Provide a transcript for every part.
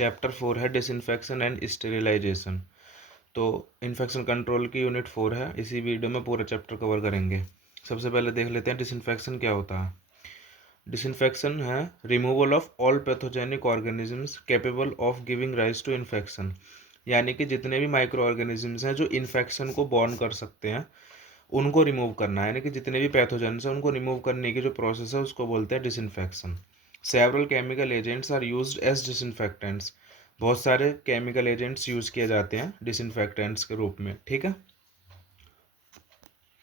Chapter 4 है disinfection and sterilisation. तो infection control की यूनिट 4 है, इसी वीडियो में पूरा चैप्टर कवर करेंगे। सबसे पहले देख लेते हैं डिसइंफेक्शन क्या होता है। डिसइंफेक्शन है removal of all pathogenic organisms capable of giving rise to infection, यानी कि जितने भी माइक्रो ऑर्गेनिजम्स हैं जो इन्फेक्शन को बॉर्न कर सकते हैं उनको रिमूव करना है, यानी कि जितने भी पैथोजेंस हैं उनको रिमूव करने की जो प्रोसेस है उसको बोलते हैं disinfection. Several chemical agents are used as disinfectants, बहुत सारे केमिकल एजेंट्स यूज़ किए जाते हैं डिसइंफेक्टेंट्स के रूप में, ठीक है।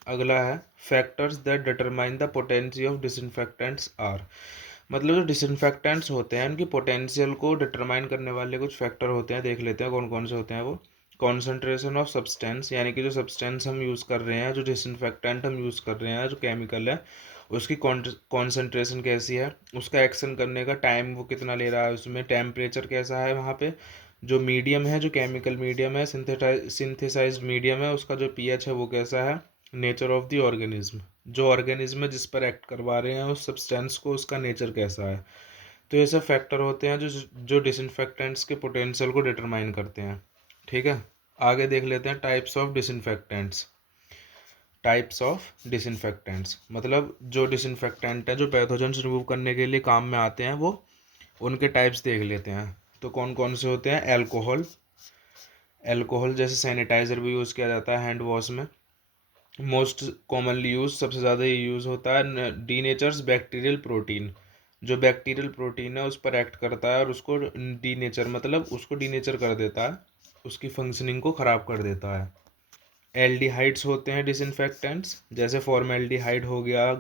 अगला है factors that determine the potency of disinfectants are, मतलब जो डिसइंफेक्टेंट्स होते हैं उनकी पोटेंशियल को डिटरमाइन करने वाले कुछ फैक्टर होते हैं, देख लेते हैं कौन कौन से होते हैं वो। कॉन्सेंट्रेशन ऑफ सब्सटेंस, यानी कि जो सब्सटेंस हम यूज़ कर रहे हैं, जो डिसइंफेक्टेंट हम यूज़ कर रहे हैं, जो केमिकल है उसकी कॉन्सेंट्रेशन कैसी है, उसका एक्शन करने का टाइम वो कितना ले रहा है, उसमें टेम्परेचर कैसा है वहाँ पे, जो मीडियम है, जो केमिकल मीडियम है, सिंथेसाइज्ड मीडियम है, उसका जो पीएच है वो कैसा है, नेचर ऑफ द ऑर्गेनिज्म, जो ऑर्गेनिज्म है जिस पर एक्ट करवा रहे हैं उस सब्सटेंस को, उसका नेचर कैसा है। तो ये सब फैक्टर होते हैं जो जो डिसइंफेक्टेंट्स के पोटेंशियल को डिटरमाइन करते हैं, ठीक है। आगे देख लेते हैं types of disinfectants. Types of disinfectants मतलब जो डिसइंफेक्टेंट है जो पैथोजेंस रिमूव करने के लिए काम में आते हैं वो उनके टाइप्स देख लेते हैं। तो कौन कौन से होते हैं, एल्कोहल, एल्कोहल जैसे सैनिटाइज़र भी यूज़ किया जाता है हैंड वॉश में। मोस्ट कॉमनली यूज, सबसे ज़्यादा यूज़ होता है डी नेचर्स बैक्टीरियल प्रोटीन, जो बैक्टीरियल प्रोटीन है उस पर एक्ट करता है और उसको डी नेचर मतलब उसको डी नेचर कर देता है, उसकी फंक्शनिंग को ख़राब कर देता है। एल्डिहाइड्स होते हैं डिसइंफेक्टेंट्स, जैसे फॉर्मेल्डिहाइड हो गया,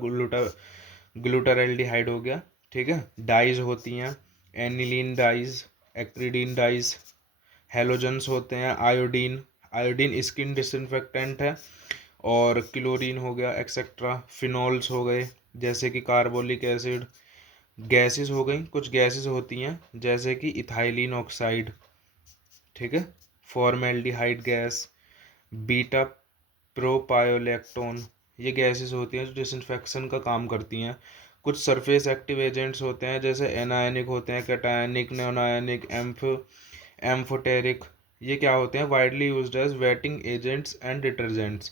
ग्लूटारेल्डिहाइड हो गया, ठीक है। डाइज होती हैं, एनिलीन डाइज, एक्रिडीन डाइज। हेलोजन्स होते हैं, आयोडीन, आयोडीन स्किन डिसइंफेक्टेंट है, और क्लोरीन हो गया एक्सेट्रा। फिनॉल्स हो गए जैसे कि कार्बोलिक एसिड। गैसेस हो गई, कुछ गैसेस होती हैं जैसे कि इथाइलिन ऑक्साइड, ठीक है। फॉर्मेल्डिहाइड गैस, बीटा प्रोपायोलैक्टोन, ये गैसेस होती हैं जो डिसइंफेक्शन का काम करती हैं। कुछ सरफेस एक्टिव एजेंट्स होते हैं जैसे एनायनिक होते हैं, कैटायनिक, नॉनायनिक, एम्फोटेरिक। ये क्या होते हैं, widely used as wetting agents and detergents,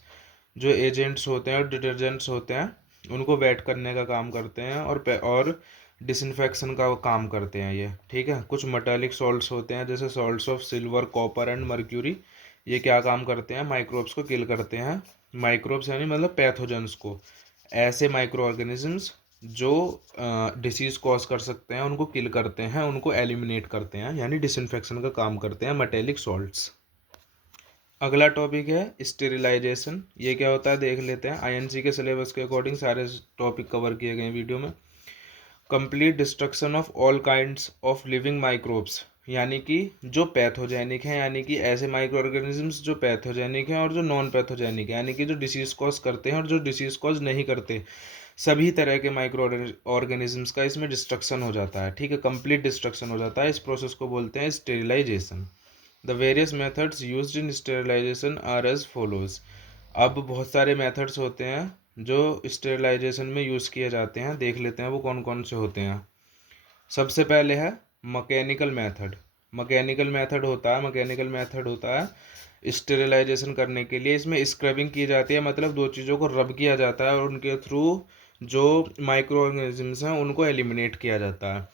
जो एजेंट्स होते हैं और डिटर्जेंट्स होते हैं उनको वेट करने का काम करते हैं और डिसइंफेक्शन का काम करते हैं ये, ठीक है। कुछ मेटालिक सॉल्ट्स होते हैं जैसे salts of silver, copper and mercury, ये क्या काम करते हैं, माइक्रोब्स को किल करते हैं। माइक्रोब्स यानी मतलब पैथोजेंस को, ऐसे माइक्रो ऑर्गेनिजम्स जो डिसीज़ कॉज कर सकते हैं उनको किल करते हैं, उनको एलिमिनेट करते हैं, यानी डिसइंफेक्शन का काम करते हैं मेटेलिक सॉल्ट्स। अगला टॉपिक है स्टेरिलाइजेशन, ये क्या होता है देख लेते हैं। आईएनसी के सिलेबस के अकॉर्डिंग सारे टॉपिक कवर किए गए वीडियो में। Complete destruction of all kinds of living microbes, यानी कि जो पैथोजेनिक हैं, यानी कि ऐसे माइक्रो ऑर्गेनिजम्स जो पैथोजेनिक हैं और जो नॉन पैथोजेनिक हैं, यानी कि जो डिसीज कॉज करते हैं और जो डिसीज कॉज नहीं करते, सभी तरह के माइक्रो ऑर्गेनिजम्स का इसमें डिस्ट्रक्शन हो जाता है, ठीक है। कंप्लीट डिस्ट्रक्शन हो जाता है, इस प्रोसेस को बोलते हैं sterilization. The various methods used in sterilization are as follows, अब बहुत सारे मेथड्स होते हैं जो स्टेरिलाइजेशन में यूज़ किए जाते हैं, देख लेते हैं वो कौन कौन से होते हैं। सबसे पहले है मैकेनिकल मेथड। मैकेनिकल मेथड होता है स्टेरिलाइजेशन करने के लिए, इसमें स्क्रबिंग की जाती है, मतलब दो चीज़ों को रब किया जाता है और उनके थ्रू जो माइक्रो ऑर्गेनिजम्स हैं उनको एलिमिनेट किया जाता है।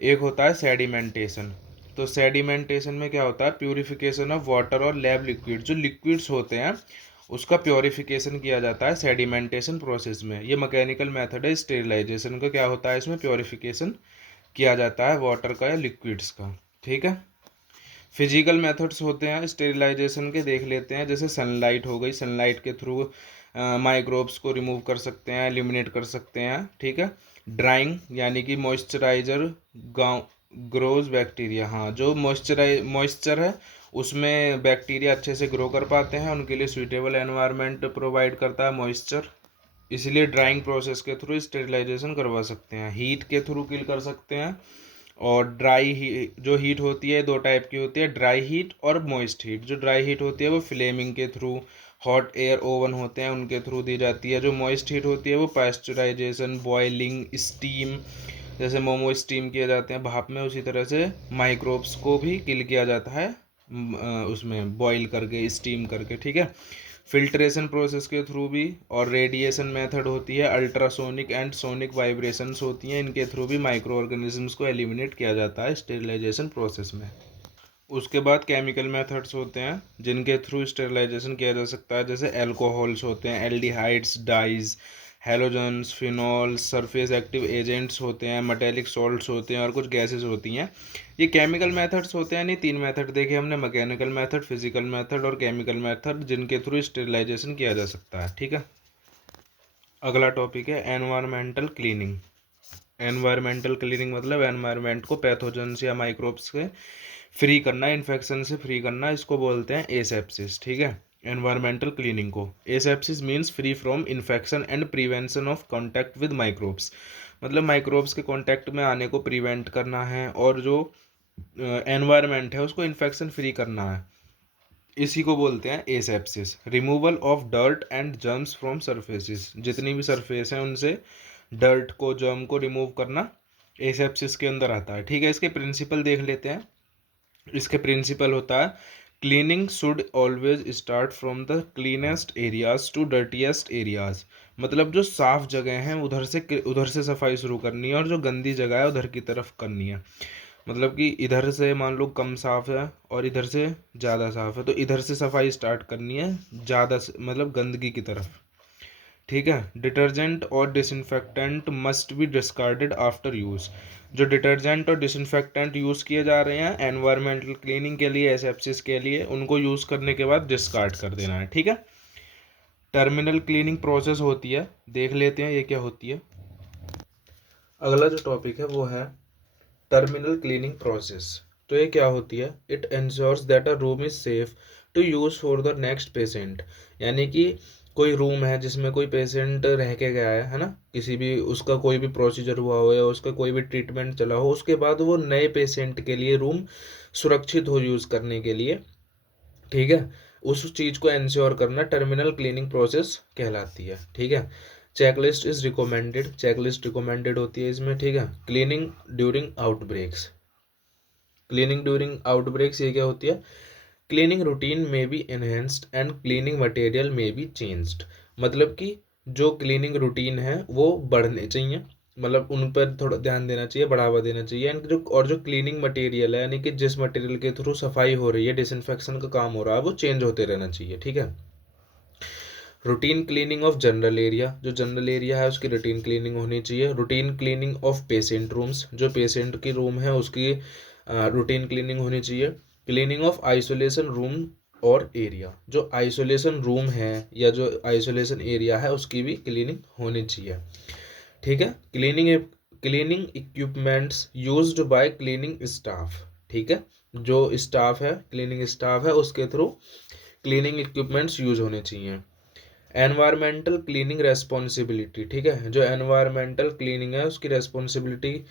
एक होता है सेडिमेंटेशन, तो सेडिमेंटेशन में क्या होता है, प्यूरिफिकेशन ऑफ वाटर और लैब लिक्विड, जो लिक्विड्स होते हैं उसका प्योरिफिकेशन किया जाता है सेडिमेंटेशन प्रोसेस में। ये मैकेनिकल मेथड है स्टेरिलाइजेशन का, क्या होता है इसमें प्योरिफिकेशन किया जाता है वाटर का या लिक्विड्स का, ठीक है। फिजिकल मेथड्स होते हैं स्टेरिलाइजेशन के, देख लेते हैं जैसे सनलाइट हो गई, सनलाइट के थ्रू माइक्रोब्स को रिमूव कर सकते हैं, एलिमिनेट कर सकते हैं, ठीक है। ड्राइंग यानी कि मॉइस्चराइजर ग्रोज बैक्टीरिया, हाँ जो मॉइस्चर है उसमें बैक्टीरिया अच्छे से ग्रो कर पाते हैं, उनके लिए सूटेबल एनवायरनमेंट प्रोवाइड करता है मॉइस्चर, इसलिए ड्राइंग प्रोसेस के थ्रू स्टेरिलाइजेशन करवा सकते हैं। हीट के थ्रू किल कर सकते हैं, और जो हीट होती है दो टाइप की होती है, ड्राई हीट और मॉइस्ट हीट। जो ड्राई हीट होती है वो फ्लेमिंग के थ्रू, हॉट एयर ओवन होते हैं उनके थ्रू दी जाती है। जो मॉइस्ट हीट होती है वो पास्चराइजेशन, बॉयलिंग, स्टीम, जैसे मोमो स्टीम किए जाते हैं भाप में, उसी तरह से माइक्रोब्स को भी किल किया जाता है उसमें बॉईल करके, स्टीम करके, ठीक है। फिल्ट्रेशन प्रोसेस के थ्रू भी, और रेडिएशन मेथड होती है, अल्ट्रासोनिक एंड सोनिक वाइब्रेशंस होती हैं, इनके थ्रू भी माइक्रो ऑर्गेनिजम्स को एलिमिनेट किया जाता है स्टेरिलाइजेशन प्रोसेस में। उसके बाद केमिकल मेथड्स होते हैं जिनके थ्रू स्टेरिलाइजेशन किया जा सकता है, जैसे एल्कोहल्स होते हैं, aldehydes, dyes, halogens, phenols, surface active agents होते हैं, मेटेलिक सॉल्ट्स होते हैं, और कुछ गैसेस होती हैं। ये केमिकल मेथड्स होते हैं। नहीं, 3 मेथड देखे हमने, मैकेनिकल मेथड, फिजिकल मेथड और केमिकल मेथड, जिनके थ्रू स्टेरिलाइजेशन किया जा सकता है, ठीक है। अगला टॉपिक है एनवायरमेंटल क्लीनिंग। एनवायरमेंटल क्लीनिंग मतलब एनवायरमेंट को पैथोजन्स या माइक्रोब्स से फ्री करना, इन्फेक्शन से फ्री करना, इसको बोलते हैं एसेप्सिस, ठीक है। एनवायरमेंटल क्लीनिंग को asepsis means free from infection and prevention of contact with microbes, मतलब माइक्रोब्स के कॉन्टैक्ट में आने को प्रिवेंट करना है, और जो एनवायरमेंट है उसको इन्फेक्शन फ्री करना है, इसी को बोलते हैं asepsis. Removal of dirt and germs from surfaces, जितनी भी सरफेस हैं उनसे डर्ट को, जर्म को रिमूव करना एसेप्सिस के अंदर आता है, ठीक है। इसके प्रिंसिपल देख लेते हैं। इसके प्रिंसिपल होता है cleaning should always start from the cleanest areas to dirtiest areas, मतलब जो साफ जगह हैं उधर से सफाई शुरू करनी है, और जो गंदी जगह है उधर की तरफ करनी है। मतलब कि इधर से मान लो कम साफ है और इधर से ज़्यादा साफ है, तो इधर से सफाई स्टार्ट करनी है ज़्यादा मतलब गंदगी की तरफ, ठीक है। डिटर्जेंट और disinfectant must be discarded after use, जो डिटर्जेंट और डिसइंफेक्टेंट यूज़ किए जा रहे हैं एनवायरमेंटल क्लीनिंग के लिए, एसेप्सिस के लिए, उनको यूज़ करने के बाद डिस्कार्ड कर देना है, ठीक है। टर्मिनल क्लीनिंग प्रोसेस होती है, देख लेते हैं ये क्या होती है। अगला जो टॉपिक है वो है टर्मिनल क्लीनिंग प्रोसेस। तो ये क्या होती है? It ensures that a room is safe to use for the next patient, यानी कि कोई रूम है जिसमें कोई पेशेंट रह के गया है ना, किसी भी उसका कोई भी प्रोसीजर हुआ हो या उसका कोई भी ट्रीटमेंट चला हो, उसके बाद वो नए पेशेंट के लिए रूम सुरक्षित हो यूज़ करने के लिए, ठीक है, उस चीज़ को एंश्योर करना टर्मिनल क्लीनिंग प्रोसेस कहलाती है, ठीक है। Checklist is recommended, checklist recommended होती है इसमें, ठीक है। Cleaning during outbreaks, cleaning during outbreaks ये क्या होती है? क्लीनिंग रूटीन में be enhanced and cleaning material में बी चेंज्ड, मतलब कि जो क्लीनिंग रूटीन है वो बढ़ने चाहिए, मतलब उन पर थोड़ा ध्यान देना चाहिए, बढ़ावा देना चाहिए, एंड जो क्लीनिंग मटेरियल है, यानी कि जिस मटेरियल के थ्रू सफाई हो रही है, डिसइंफेक्शन का काम हो रहा है, वो चेंज होते रहना चाहिए, ठीक है। Routine cleaning of general area, जो जनरल एरिया है उसकी रूटीन क्लीनिंग होनी चाहिए। Routine cleaning of patient rooms, जो पेशेंट की रूम है उसकी रूटीन क्लीनिंग होनी चाहिए। क्लीनिंग ऑफ आइसोलेशन रूम और एरिया, जो आइसोलेशन रूम है या जो आइसोलेशन एरिया है उसकी भी क्लीनिंग होनी चाहिए, ठीक है। Cleaning equipments used by cleaning staff, ठीक है, जो स्टाफ है, क्लीनिंग स्टाफ है, उसके थ्रू क्लीनिंग इक्विपमेंट्स यूज होने चाहिए। एनवायरमेंटल क्लीनिंग रेस्पॉन्सिबिलिटी, ठीक है, जो एनवायरमेंटल क्लीनिंग है उसकी रेस्पॉन्सिबिलिटी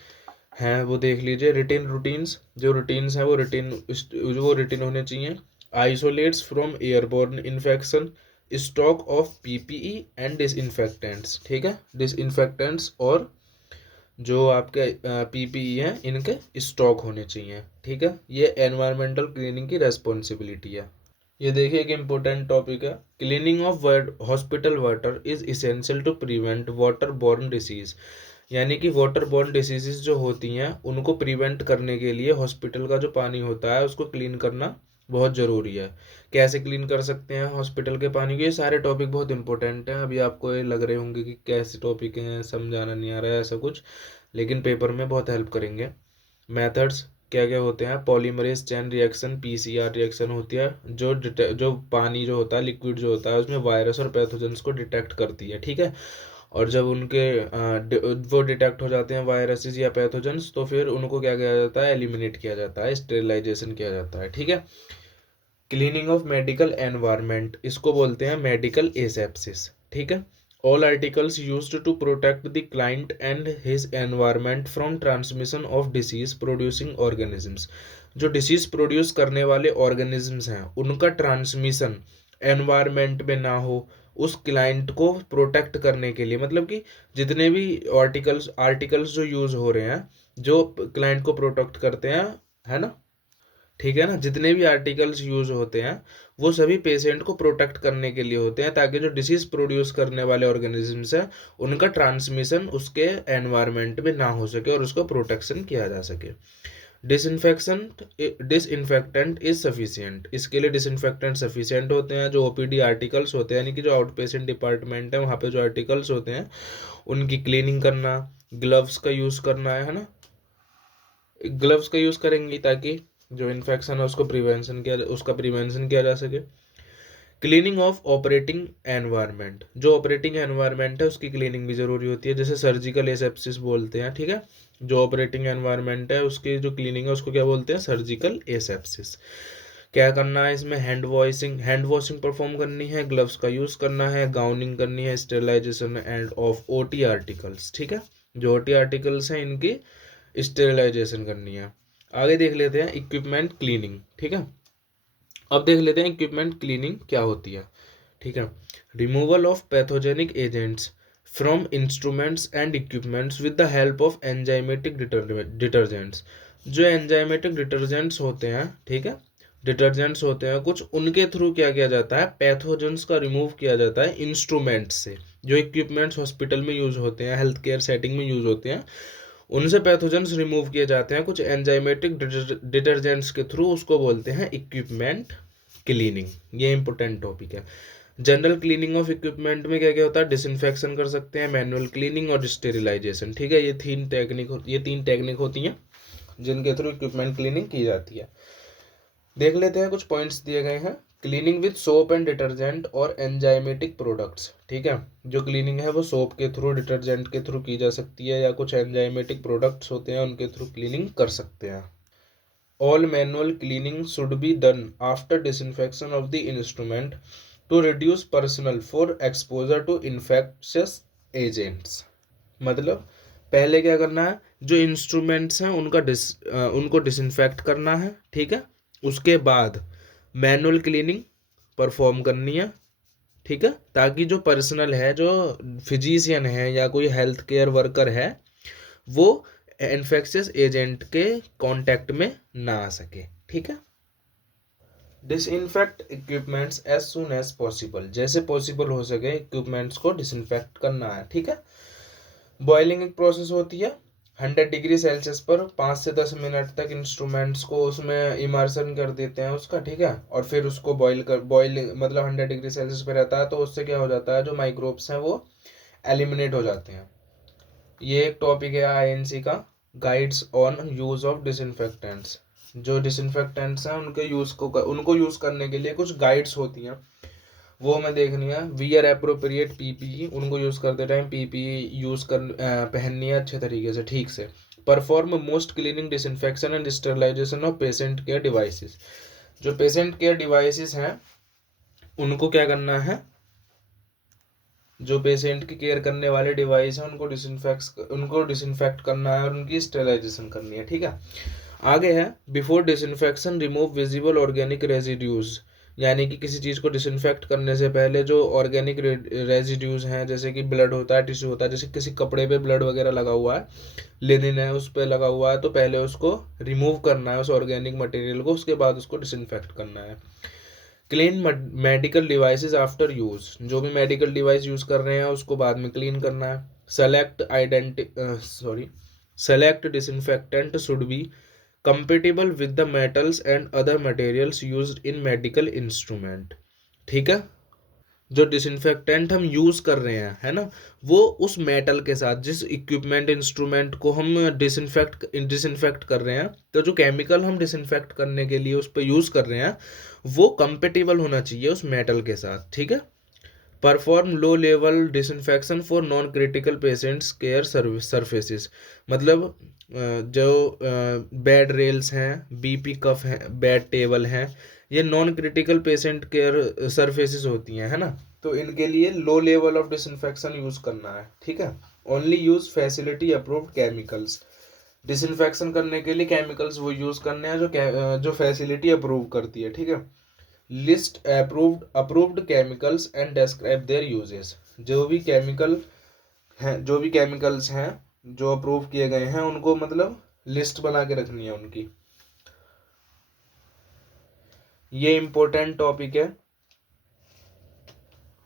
है वो देख लीजिए। रिटेन रूटीन्स, जो रूटीन्स हैं वो रिटेन होने चाहिए। Isolates from airborne infection, stock of PPE and disinfectants, ठीक है, डिसइंफेक्टेंट्स और जो आपके पीपीई हैं इनके स्टॉक होने चाहिए, ठीक है। ये एनवायरमेंटल क्लीनिंग की रेस्पॉन्सिबिलिटी है। ये देखिए एक इम्पोर्टेंट टॉपिक है, cleaning of hospital water is essential to prevent water borne disease, यानी कि वाटर बॉर्न डिसीजेज जो होती हैं उनको प्रिवेंट करने के लिए हॉस्पिटल का जो पानी होता है उसको क्लीन करना बहुत ज़रूरी है। कैसे क्लीन कर सकते हैं हॉस्पिटल के पानी को, ये सारे टॉपिक बहुत इंपॉर्टेंट हैं। अभी आपको ये लग रहे होंगे कि कैसे टॉपिक हैं, समझाना नहीं आ रहा है ऐसा कुछ, लेकिन पेपर में बहुत हेल्प करेंगे। मेथड्स क्या क्या होते हैं? Polymerase chain reaction, PCR reaction होती है, जो पानी जो होता है, लिक्विड जो होता है उसमें वायरस और पैथोजेंस को डिटेक्ट करती है, ठीक है। और जब उनके वो डिटेक्ट हो जाते हैं वायरसेस या पैथोजेंस, तो फिर उनको क्या किया जाता है? एलिमिनेट किया जाता है, स्टेरिलाइजेशन किया जाता है, ठीक है। क्लीनिंग ऑफ मेडिकल एनवायरनमेंट, इसको बोलते हैं मेडिकल एसेप्सिस, ठीक है। All articles used to protect the client and his environment from transmission of disease producing organisms, जो डिसीज प्रोड्यूस करने वाले ऑर्गेनिजम्स हैं उनका ट्रांसमिशन एनवायरनमेंट में ना हो, उस क्लाइंट को प्रोटेक्ट करने के लिए, मतलब कि जितने भी आर्टिकल्स जो यूज़ हो रहे हैं, जो क्लाइंट को प्रोटेक्ट करते हैं, है ना, ठीक है ना, जितने भी आर्टिकल्स यूज होते हैं वो सभी पेशेंट को प्रोटेक्ट करने के लिए होते हैं, ताकि जो डिसीज प्रोड्यूस करने वाले ऑर्गेनिजम्स हैं उनका ट्रांसमिशन उसके एनवायरनमेंट में ना हो सके और उसको प्रोटेक्शन किया जा सके। डिसइंफेक्शन डिसइंफेक्टेंट इज सफिशिएंट, इसके लिए डिसइंफेक्टेंट सफिशिएंट होते हैं। जो ओपीडी आर्टिकल्स होते हैं, यानी कि जो आउट पेशेंट डिपार्टमेंट है वहाँ पे जो आर्टिकल्स होते हैं उनकी क्लीनिंग करना, ग्लव्स का यूज़ करना है ना, ग्लव्स का यूज़ करेंगे ताकि जो इन्फेक्शन है उसका प्रिवेंशन किया जा सके। क्लीनिंग ऑफ ऑपरेटिंग एनवायरनमेंट, जो ऑपरेटिंग एनवायरनमेंट है उसकी क्लीनिंग भी ज़रूरी होती है, जैसे सर्जिकल एसेप्सिस बोलते हैं, ठीक है। जो ऑपरेटिंग एनवायरनमेंट है उसकी जो क्लीनिंग है उसको क्या बोलते हैं, सर्जिकल एसेप्सिस। क्या करना है इसमें, हैंड वॉशिंग परफॉर्म करनी है, ग्लव्स का यूज़ करना है, गाउनिंग करनी है, sterilization and of OT articles, ठीक है। जो ओटी आर्टिकल्स हैं इनकी स्टेरिलाइजेशन करनी है। आगे देख लेते हैं इक्विपमेंट क्लीनिंग, ठीक है। अब देख लेते हैं इक्विपमेंट क्लीनिंग क्या होती है, ठीक है। Removal of pathogenic agents from instruments and equipments with the help of enzymatic detergents. जो एंजाइमेटिक डिटर्जेंट्स होते हैं, ठीक है, डिटर्जेंट्स होते हैं कुछ, उनके थ्रू क्या किया जाता है, पैथोजेंस का रिमूव किया जाता है इंस्ट्रूमेंट से। जो इक्विपमेंट्स हॉस्पिटल में यूज होते हैं, हेल्थ केयर सेटिंग में यूज होते हैं, उनसे पैथोजेंस रिमूव किए जाते हैं कुछ एंजाइमेटिक डिटर्जेंट्स के थ्रू, उसको बोलते हैं इक्विपमेंट क्लीनिंग। ये इंपॉर्टेंट टॉपिक है। जनरल क्लीनिंग ऑफ इक्विपमेंट में क्या क्या होता है, डिसइंफेक्शन कर सकते हैं, मैनुअल क्लीनिंग और स्टेरिलाइजेशन, ठीक है। ये तीन टेक्निक होती हैं जिनके थ्रू इक्विपमेंट क्लीनिंग की जाती है। देख लेते हैं, कुछ पॉइंट्स दिए गए हैं। Cleaning with soap and detergent और एंजाइमेटिक प्रोडक्ट्स, ठीक है। जो क्लीनिंग है वो सोप के थ्रू, डिटर्जेंट के थ्रू की जा सकती है, या कुछ एंजाइमेटिक प्रोडक्ट्स होते हैं उनके थ्रू क्लीनिंग कर सकते हैं। All manual cleaning should be done after disinfection of the instrument to reduce personal for exposure to infectious agents. मतलब पहले क्या करना है, जो इंस्ट्रूमेंट्स हैं उनको डिसइंफेक्ट करना है, ठीक है। उसके बाद मैनुअल क्लीनिंग परफॉर्म करनी है, ठीक है, ताकि जो पर्सनल है, जो फिजिशियन है या कोई हेल्थ केयर वर्कर है, वो इन्फेक्शियस एजेंट के कांटेक्ट में ना आ सके, ठीक है। Disinfect equipments as soon as possible, जैसे पॉसिबल हो सके इक्विपमेंट्स को डिसइंफेक्ट करना है, ठीक है। बॉइलिंग एक प्रोसेस होती है 100 डिग्री सेल्सियस पर 5 से 10 मिनट तक इंस्ट्रूमेंट्स को उसमें इमर्सन कर देते हैं उसका, ठीक है। और फिर उसको बॉइलिंग मतलब 100 डिग्री सेल्सियस पर रहता है, तो उससे क्या हो जाता है, जो माइक्रोब्स हैं वो एलिमिनेट हो जाते हैं। ये एक टॉपिक है आईएनसी का, guides on use of disinfectants. जो डिसइंफेक्टेंट्स हैं उनको यूज करने के लिए कुछ गाइड्स होती हैं, वो हमें देखनी है। वियर एप्रोप्रिएट पीपीई, उनको यूज़ करते टाइम पीपीई पहननी है अच्छे तरीके से, ठीक से। Perform most cleaning disinfection and sterilization of patient care devices, जो पेशेंट केयर डिवाइसेस हैं उनको क्या करना है, जो पेशेंट की केयर करने वाले डिवाइस हैं उनको डिसइंफेक्ट करना है और उनकी स्टेरिलाइजेशन करनी है, ठीक है। आगे है, before disinfection remove visible organic residues, यानी कि किसी चीज़ को डिसइंफेक्ट करने से पहले जो ऑर्गेनिक रेजिड्यूज हैं, जैसे कि ब्लड होता है, टिश्यू होता है, जैसे किसी कपड़े पे ब्लड वगैरह लगा हुआ है, लिनिन है उस पर लगा हुआ है, तो पहले उसको रिमूव करना है उस ऑर्गेनिक मटेरियल को, उसके बाद उसको डिसइंफेक्ट करना है। Clean medical devices after use, जो भी मेडिकल डिवाइस यूज कर रहे हैं उसको बाद में क्लीन करना है। Select disinfectant should be compatible with the metals and other materials used in medical instrument, ठीक है। जो डिसइंफेक्टेंट हम यूज कर रहे हैं, है ना, वो उस मेटल के साथ, जिस इक्विपमेंट इंस्ट्रूमेंट को हम डिसइंफेक्ट कर रहे हैं, तो जो केमिकल हम डिसइंफेक्ट करने के लिए उस पर यूज कर रहे हैं वो कंपेटिबल होना चाहिए उस मेटल के साथ, ठीक है। Perform low level disinfection for non critical patients care surfaces, मतलब जो बेड रेल्स हैं, बीपी कफ हैं, बेड टेबल हैं, ये non critical patient care surfaces होती हैं, है ना, तो इनके लिए low level of disinfection use करना है, ठीक है। Only use facility approved chemicals, disinfection करने के लिए केमिकल्स वो यूज करने हैं जो फैसिलिटी अप्रूव करती है, ठीक है। List approved chemicals and describe their uses. जो भी केमिकल्स हैं जो अप्रूव किए गए हैं उनको मतलब लिस्ट बना के रखनी है उनकी। ये इंपॉर्टेंट टॉपिक है,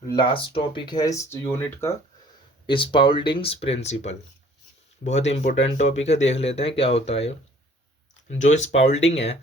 लास्ट टॉपिक है इस यूनिट का, स्पाउल्डिंग्स प्रिंसिपल। बहुत इंपॉर्टेंट टॉपिक है, देख लेते हैं क्या होता है। जो स्पाउल्डिंग है,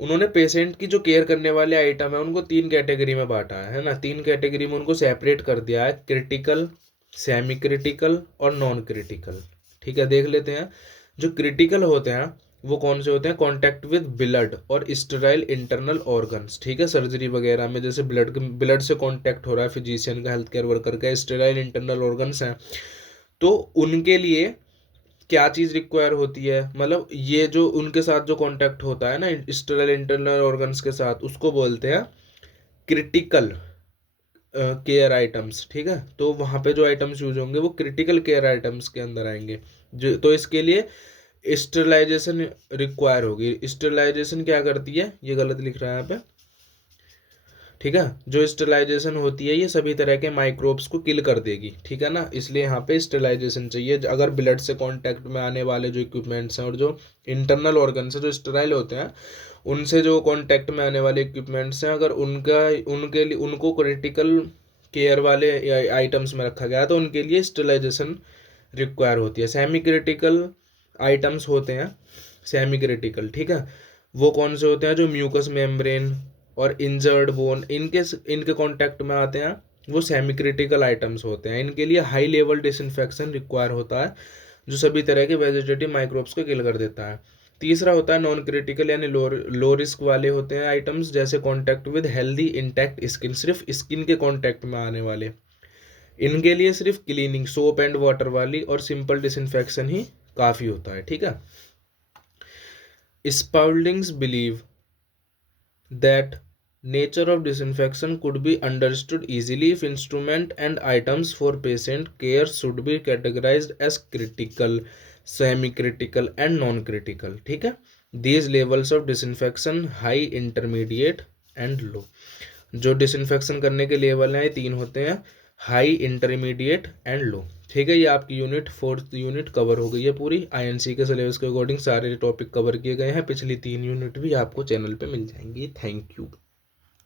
उन्होंने पेशेंट की जो केयर करने वाले आइटम है उनको 3 कैटेगरी में बांटा है ना, 3 कैटेगरी में उनको सेपरेट कर दिया है, क्रिटिकल, सेमी क्रिटिकल और नॉन क्रिटिकल। ठीक है, देख लेते हैं। जो क्रिटिकल होते हैं वो कौन से होते हैं, कॉन्टैक्ट विद ब्लड और स्टेराइल इंटरनल ऑर्गन्स। ठीक है, सर्जरी वगैरह में जैसे ब्लड से कॉन्टैक्ट हो रहा है फिजिशियन का, हेल्थ केयर वर्कर का, स्टेराइल इंटरनल ऑर्गन्स हैं, तो उनके लिए क्या चीज़ रिक्वायर होती है, मतलब ये जो उनके साथ जो कांटेक्ट होता है ना स्टेरल इंटरनल ऑर्गन्स के साथ, उसको बोलते हैं क्रिटिकल केयर आइटम्स। ठीक है, तो वहाँ पे जो आइटम्स यूज होंगे वो क्रिटिकल केयर आइटम्स के अंदर आएंगे। जो तो इसके लिए स्टेरलाइजेशन रिक्वायर होगी। स्टेरलाइजेशन क्या करती है, ये गलत लिख रहा है यहाँ पे। ठीक है, जो स्टेरलाइजेशन होती है ये सभी तरह के माइक्रोब्स को किल कर देगी। ठीक है ना, इसलिए यहाँ पे स्टेरलाइजेशन चाहिए। अगर ब्लड से कांटेक्ट में आने वाले जो इक्विपमेंट्स हैं और जो इंटरनल ऑर्गन्स हैं जो स्टेराइल होते हैं, उनसे जो कांटेक्ट में आने वाले इक्विपमेंट्स हैं, अगर उनके लिए उनको क्रिटिकल केयर वाले आइटम्स में रखा गया तो उनके लिए स्टेरलाइजेशन रिक्वायर होती है। सेमी क्रिटिकल आइटम्स होते हैं, सेमी क्रिटिकल। ठीक है, वो कौन से होते हैं, जो म्यूकस मेम्ब्रेन और इंजर्ड बोन इनके कांटेक्ट में आते हैं, वो सेमी क्रिटिकल आइटम्स होते हैं। इनके लिए हाई लेवल डिसइंफेक्शन रिक्वायर होता है, जो सभी तरह के वेजिटेटिव माइक्रोब्स को किल कर देता है। तीसरा होता है नॉन क्रिटिकल, यानी लो रिस्क वाले होते हैं आइटम्स, जैसे contact with healthy intact skin, सिर्फ स्किन के कांटेक्ट में आने वाले। इनके लिए सिर्फ क्लीनिंग, सोप एंड वाटर वाली और सिंपल डिसइंफेक्शन ही काफ़ी होता है। ठीक है, स्पाउल्डिंग्स believe that nature of disinfection could be understood easily if instrument and items for patient care should be categorized as critical, semi critical and non critical. ठीक है, these levels of disinfection high, intermediate and low। जो disinfection करने के level हैं ये 3 होते हैं, high, intermediate and low. ठीक है, ये आपकी यूनिट 4th यूनिट कवर हो गई है पूरी। आईएनसी के सिलेबस के अकॉर्डिंग सारे टॉपिक कवर किए गए हैं। पिछली 3 यूनिट भी आपको चैनल पे मिल जाएंगी। Thank you.